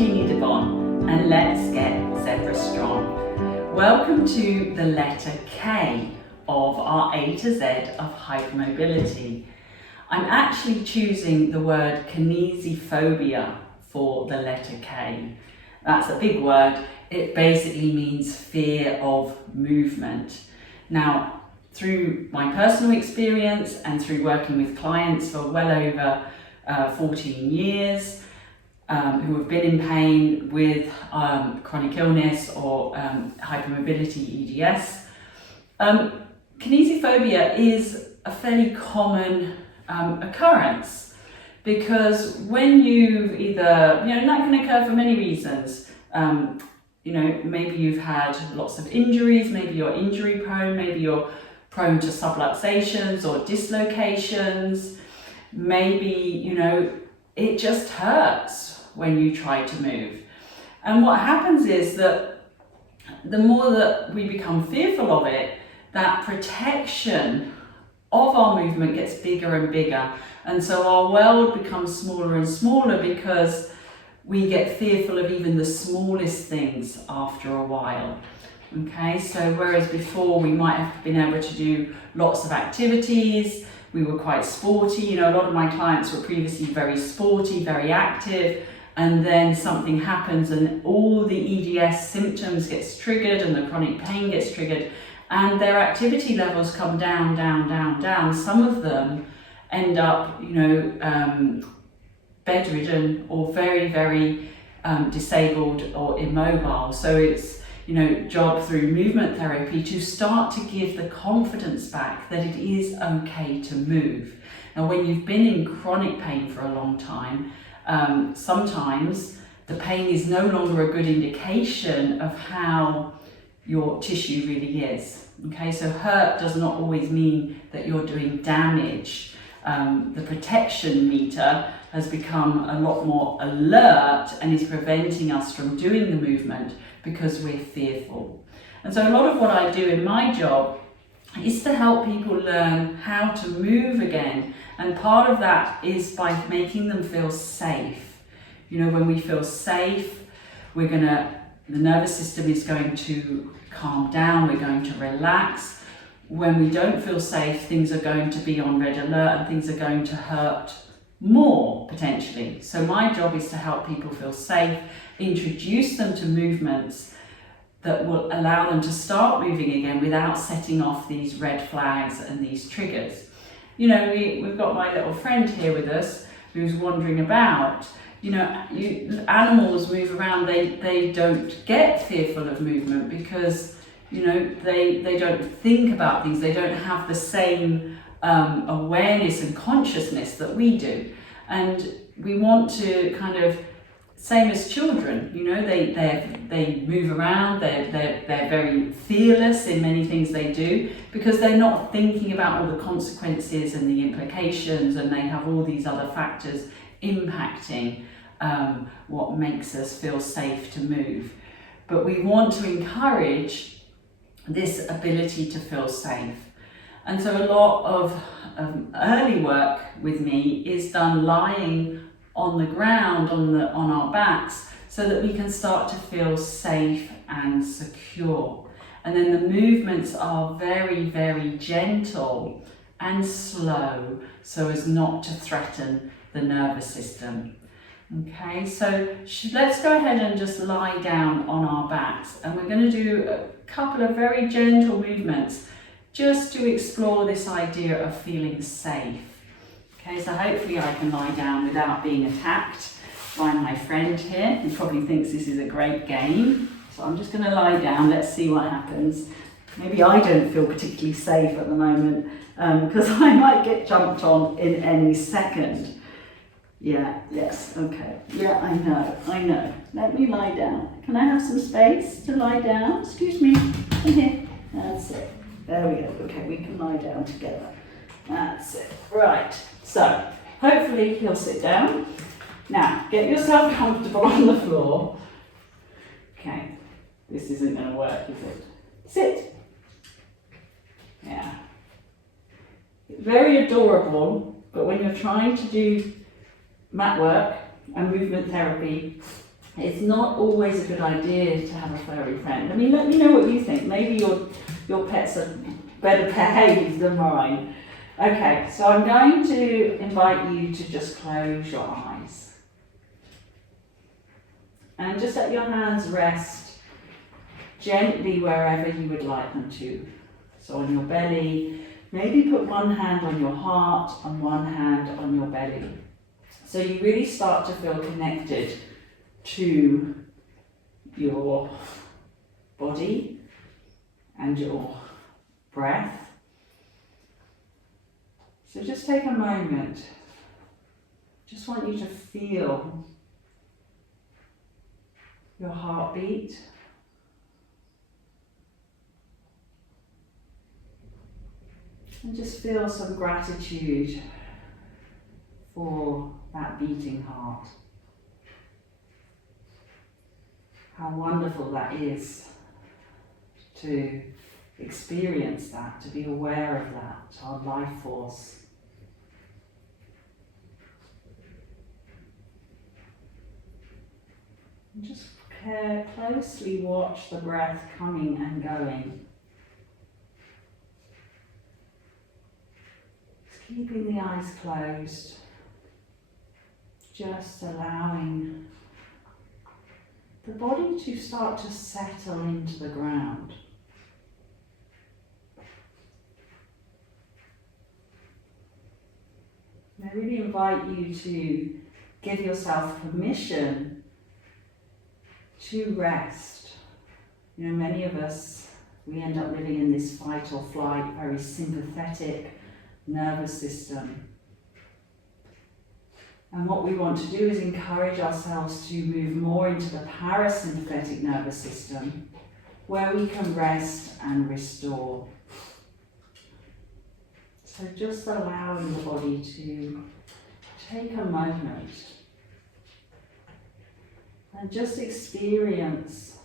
Jeannie and let's get zebra strong. Welcome to the letter K of our A to Z of hypermobility. I'm actually choosing the word kinesiophobia for the letter K. That's a big word. It basically means fear of movement. Now, through my personal experience and through working with clients for well over 14 years, who have been in pain with chronic illness or hypermobility EDS. Kinesiophobia is a fairly common occurrence because when you either, and that can occur for many reasons. Maybe you've had lots of injuries, maybe you're injury prone, maybe you're prone to subluxations or dislocations, maybe, it just hurts when you try to move. And what happens is that the more that we become fearful of it, that protection of our movement gets bigger and bigger. And so our world becomes smaller and smaller because we get fearful of even the smallest things after a while. Okay, so whereas before we might have been able to do lots of activities, we were quite sporty, a lot of my clients were previously very sporty, very active, and then something happens and all the EDS symptoms gets triggered and the chronic pain gets triggered and their activity levels come down, down, down, down. Some of them end up, bedridden or very, very disabled or immobile. So it's, job through movement therapy to start to give the confidence back that it is okay to move. Now, when you've been in chronic pain for a long time, sometimes the pain is no longer a good indication of how your tissue really is. Okay, so hurt does not always mean that you're doing damage. The protection meter has become a lot more alert and is preventing us from doing the movement because we're fearful. And so a lot of what I do in my job is to help people learn how to move again. And part of that is by making them feel safe. When we feel safe, the nervous system is going to calm down, we're going to relax. When we don't feel safe, things are going to be on red alert and things are going to hurt more potentially. So my job is to help people feel safe, introduce them to movements that will allow them to start moving again without setting off these red flags and these triggers. We've got my little friend here with us who's wandering about. Animals move around, they don't get fearful of movement because they don't think about things, they don't have the same awareness and consciousness that we do. And we want to same as children, they move around, they're very fearless in many things they do because they're not thinking about all the consequences and the implications, and they have all these other factors impacting what makes us feel safe to move. But we want to encourage this ability to feel safe. And so a lot of early work with me is done lying on the ground, on our backs, so that we can start to feel safe and secure. And then the movements are very, very gentle and slow so as not to threaten the nervous system. Okay, so let's go ahead and just lie down on our backs, and we're going to do a couple of very gentle movements just to explore this idea of feeling safe. Okay, so hopefully I can lie down without being attacked by my friend here, who probably thinks this is a great game. So I'm just going to lie down, let's see what happens. Maybe I don't feel particularly safe at the moment because I might get jumped on in any second. Yes, okay. Yeah, I know. Let me lie down. Can I have some space to lie down? Excuse me. In here. That's it. There we go. Okay, we can lie down together. That's it. Right. So, hopefully he'll sit down. Now, get yourself comfortable on the floor. Okay. This isn't going to work, is it? Sit. Yeah. Very adorable, but when you're trying to do mat work and movement therapy, It's not always a good idea to have a furry friend. I mean, let me know what you think. Maybe your pets are better behaved than mine. Okay, so I'm going to invite you to just close your eyes. And just let your hands rest gently wherever you would like them to. So on your belly, maybe put one hand on your heart and one hand on your belly. So you really start to feel connected to your body and your breath. So just take a moment. Just want you to feel your heartbeat. And just feel some gratitude for that beating heart. How wonderful that is to experience that, to be aware of that, our life force. And just closely watch the breath coming and going. Just keeping the eyes closed, just allowing the body to start to settle into the ground. And I really invite you to give yourself permission to rest. You know, many of us, we end up living in this fight or flight, very sympathetic nervous system. And what we want to do is encourage ourselves to move more into the parasympathetic nervous system, where we can rest and restore. So just allowing the body to take a moment and just experience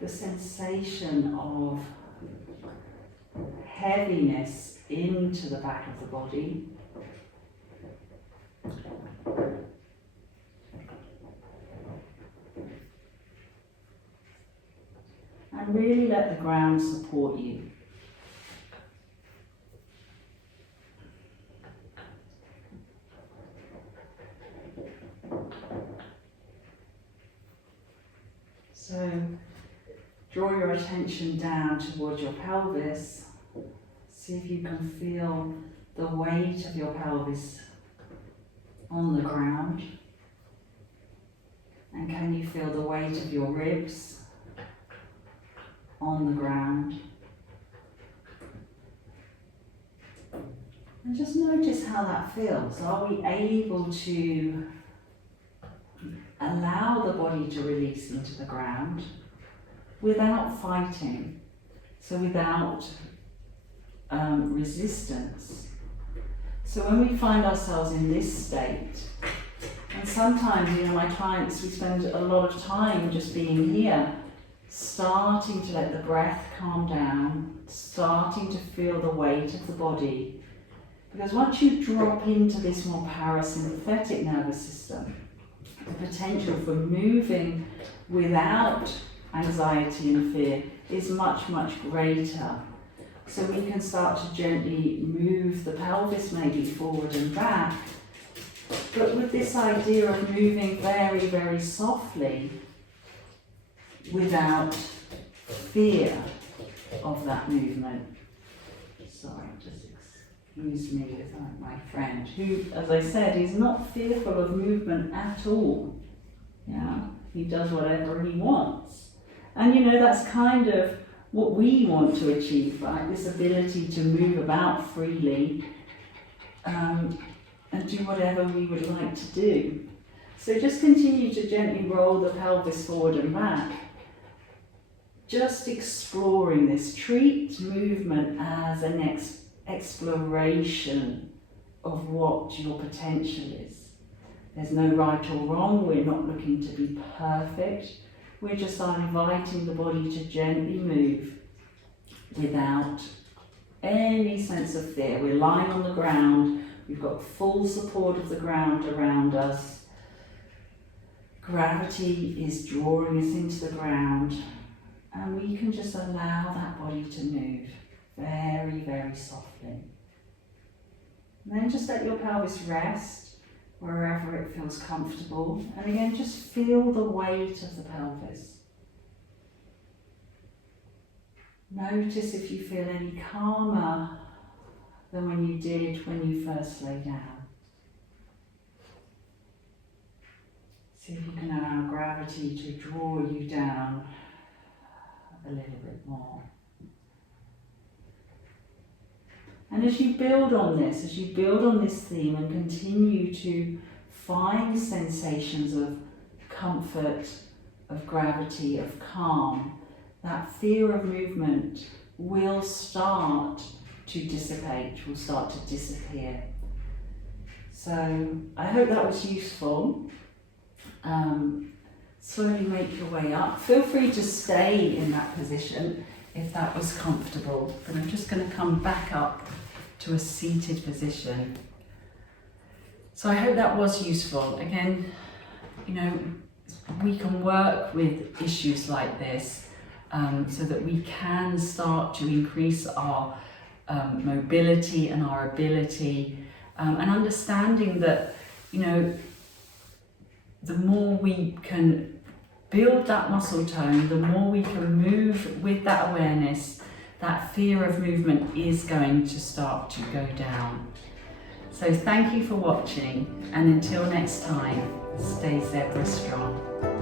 the sensation of heaviness into the back of the body. And really let the ground support you. So draw your attention down towards your pelvis. See if you can feel the weight of your pelvis on the ground. And can you feel the weight of your ribs on the ground? And just notice how that feels. Are we able to allow the body to release into the ground without fighting? So without resistance. So when we find ourselves in this state, and sometimes, you know, my clients, we spend a lot of time just being here, starting to let the breath calm down, starting to feel the weight of the body. Because once you drop into this more parasympathetic nervous system, the potential for moving without anxiety and fear is much, much greater. So we can start to gently move the pelvis maybe forward and back, but with this idea of moving very, very softly without fear of that movement. Sorry, just excuse me with my friend who, as I said, is not fearful of movement at all. Yeah, he does whatever he wants. And you know, that's kind of what we want to achieve, right? This ability to move about freely and do whatever we would like to do. So just continue to gently roll the pelvis forward and back. Just exploring this. Treat movement as an exploration of what your potential is. There's no right or wrong. We're not looking to be perfect. We're just inviting the body to gently move without any sense of fear. We're lying on the ground We've got full support of the ground around us. Gravity is drawing us into the ground, and we can just allow that body to move very, very softly. And then just let your pelvis rest wherever it feels comfortable. And again, just feel the weight of the pelvis. Notice if you feel any calmer than when you did when you first lay down. See if you can allow gravity to draw you down a little bit more. And as you build on this theme and continue to find sensations of comfort, of gravity, of calm, that fear of movement will start to dissipate, will start to disappear. So I hope that was useful. Slowly make your way up. Feel free to stay in that position if that was comfortable, but I'm just going to come back up to a seated position. So I hope that was useful. Again, you know, we can work with issues like this so that we can start to increase our mobility and our ability, and understanding that, you know, the more we can build that muscle tone, the more we can move with that awareness, that fear of movement is going to start to go down. So thank you for watching, and until next time, stay zebra strong.